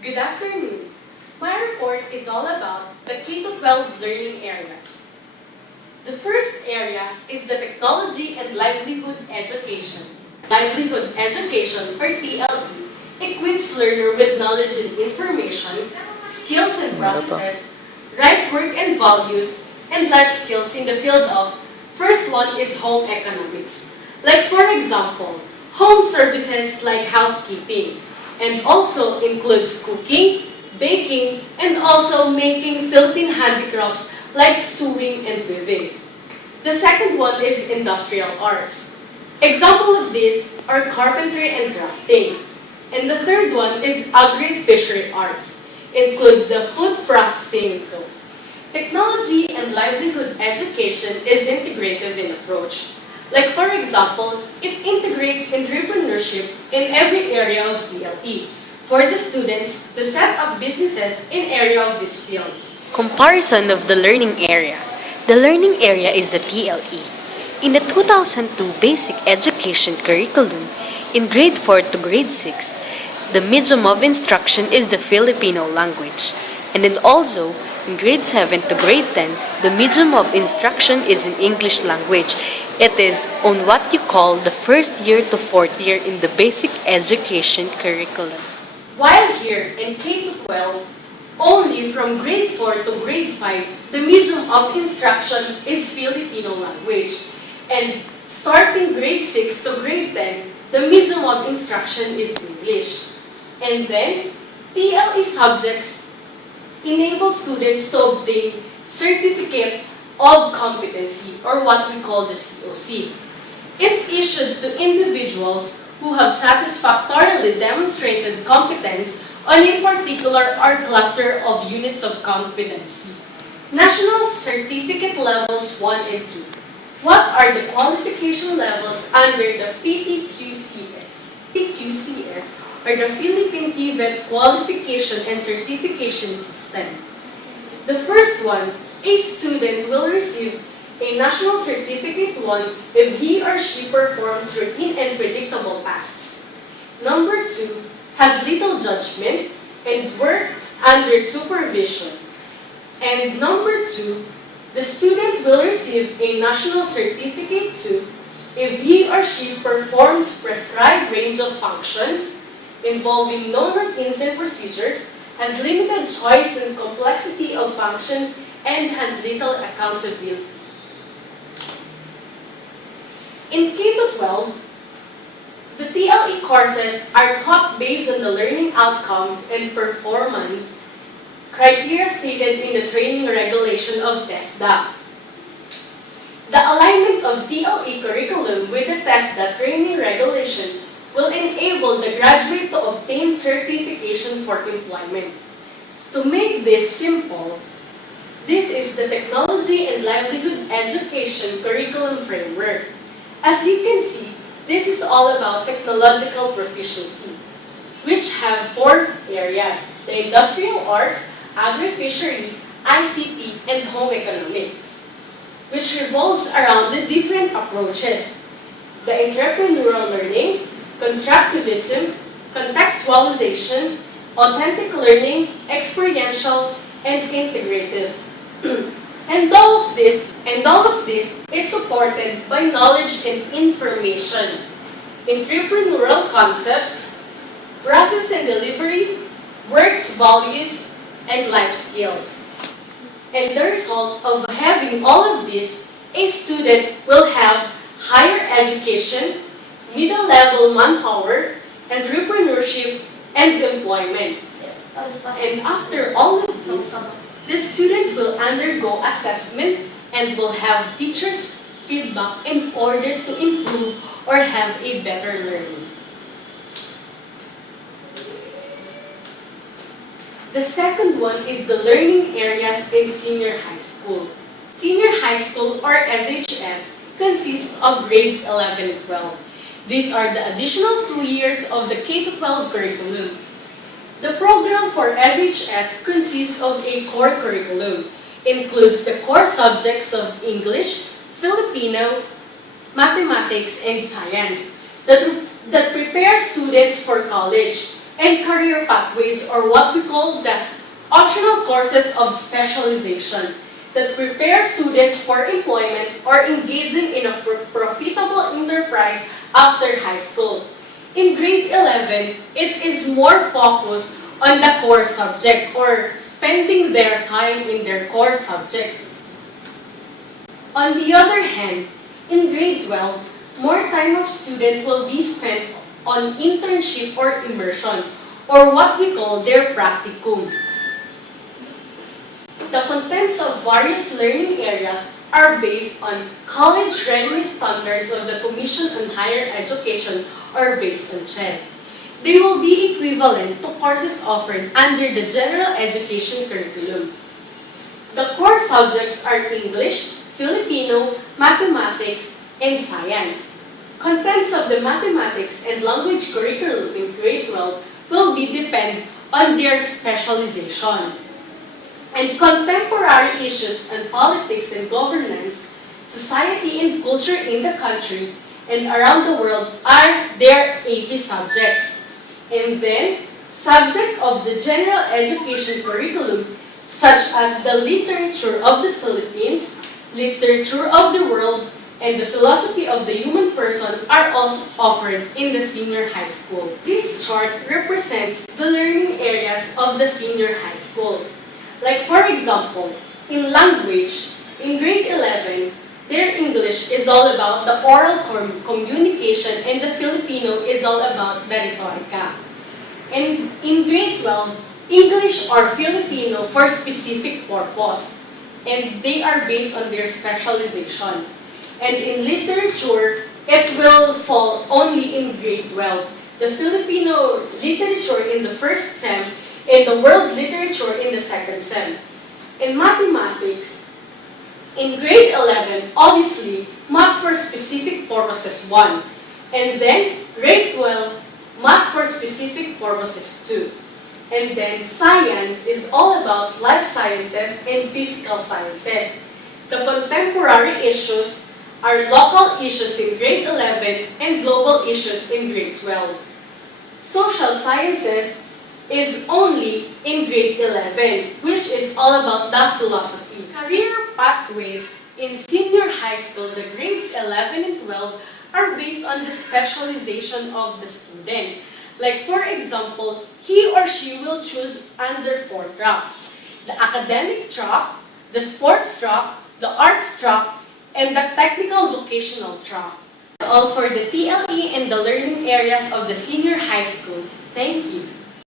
Good afternoon. My report is all about the K-12 learning areas. The first area is the Technology and Livelihood Education. Livelihood Education, or T.L.E, equips learner with knowledge and information, skills and processes, right work and values, and life skills in the field of, first one is home economics. Like for example, home services like housekeeping, and also includes cooking, baking, and also making Philippine handicrafts like sewing and weaving. The second one is industrial arts. Example of these are carpentry and crafting. And the third one is agri-fishery arts. Includes the food processing too. Technology and livelihood education is integrative in approach. Like for example, it integrates entrepreneurship in every area of T.L.E for the students to set up businesses in area of these fields. Comparison of the learning area. The learning area is the T.L.E. In the 2002 Basic Education Curriculum, in grade 4 to grade 6, the medium of instruction is the Filipino language. And then also, in grade 7 to grade 10, the medium of instruction is in English language. It is on what you call the first year to fourth year in the basic education curriculum. While here in K-12, only from grade 4 to grade 5, the medium of instruction is Filipino language. And starting grade 6 to grade 10, the medium of instruction is English. And then, T.L.E subjects enable students to obtain Certificate of Competency, or what we call the COC. Is issued to individuals who have satisfactorily demonstrated competence on a particular or cluster of units of competency. National Certificate Levels 1 and 2. What are the qualification levels under the PTQCS? PQCS, or the Philippine TVET Qualification and Certification System. The first one, a student will receive a National Certificate 1 if he or she performs routine and predictable tasks. Number 2, has little judgment and works under supervision. And number 2, the student will receive a National Certificate 2 if he or she performs prescribed range of functions involving known routines and procedures, has limited choice and complexity of functions, and has little accountability. In K-12, the T.L.E courses are taught based on the learning outcomes and performance criteria stated in the training regulation of TESDA. The alignment of T.L.E curriculum with the TESDA training regulation will enable the graduate to obtain certification for employment. To make this simple, this is the Technology and Livelihood Education Curriculum Framework. As you can see, this is all about technological proficiency, which have 4 areas: the industrial arts, agri-fishery, ICT, and home economics, which revolves around the different approaches: the entrepreneurial learning, constructivism, contextualization, authentic learning, experiential, and integrative. And all of this is supported by knowledge and information, entrepreneurial concepts, process and delivery, works values, and life skills. And the result of having all of this, a student will have higher education, middle-level manpower, entrepreneurship, and employment. And after all of this, the student will undergo assessment and will have teachers' feedback in order to improve or have a better learning. The second one is the learning areas in senior high school. Senior high school, or SHS, consists of grades 11 and 12. These are the additional 2 years of the K-12 curriculum. The program for SHS consists of a core curriculum. Includes the core subjects of English, Filipino, mathematics, and science that prepare students for college. and career pathways, or what we call the optional courses of specialization that prepare students for employment or engaging in a profitable enterprise after high school. In grade 11, it is more focused on the core subject or spending their time in their core subjects. On the other hand, in grade 12, more time of student will be spent on internship or immersion, or what we call their practicum. The contents of various learning areas are based on college readiness standards of the Commission on Higher Education or based on CHED. They will be equivalent to courses offered under the general education curriculum. The core subjects are English, Filipino, mathematics, and science. Contents of the mathematics and language curriculum in grade 12 will depend on their specialization. And contemporary issues on politics and governance, society and culture in the country and around the world are their AP subjects. And then, subject of the general education curriculum such as the literature of the Philippines, literature of the world, and the philosophy of the human person are also offered in the senior high school. This chart represents the learning areas of the senior high school. Like for example, in language, in grade 11, their English is all about the oral communication and the Filipino is all about the rhetorica. And in grade 12, English or Filipino for specific purpose. And they are based on their specialization. And in literature, it will fall only in grade 12. The Filipino literature in the first sem and the world literature in the second sem. In mathematics, in grade 11, obviously, math for specific purposes 1. And then, grade 12, math for specific purposes 2. And then, science is all about life sciences and physical sciences. The contemporary issues are local issues in grade 11 and global issues in grade 12. Social sciences is only in grade 11, which is all about the philosophy. Career pathways in senior high school, the grades 11 and 12, are based on the specialization of the student. Like for example, he or she will choose under 4 tracks: the academic track, the sports track, the arts track, and the technical vocational track. That's all for the TLE and the learning areas of the senior high school. Thank you.